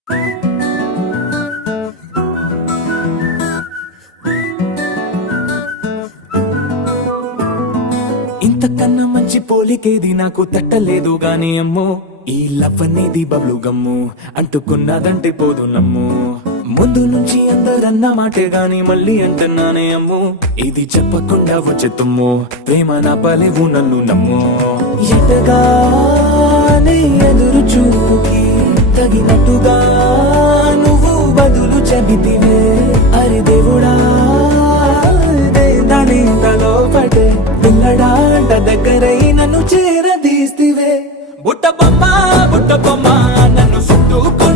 ఇంతకన్నా మంచి పోలికేది నాకు తట్టలేదు గాని అమ్మో, ఈ లవ్ అనేది బబ్లు గమ్ము, అంటుకున్నదంటే పోదు నమ్ము. ముందు నుంచి అందరన్న మాటే గాని మళ్ళీ అంటున్నానే అమ్ము, ఇది చెప్పకుండా వచ్చే తుమ్ము, ప్రేమ నా పలేవు నన్ను నమ్ము. ఎటగానే ఎదురు చూపుకి తగినట్టుగా నువ్వు బదులు చెబితివే, అరే దేవుడా దాని తలో పడే పిల్లడాంట దగ్గరై నన్ను చేరదీస్తివే. బుట్ట బొమ్మ నన్ను చుట్టూ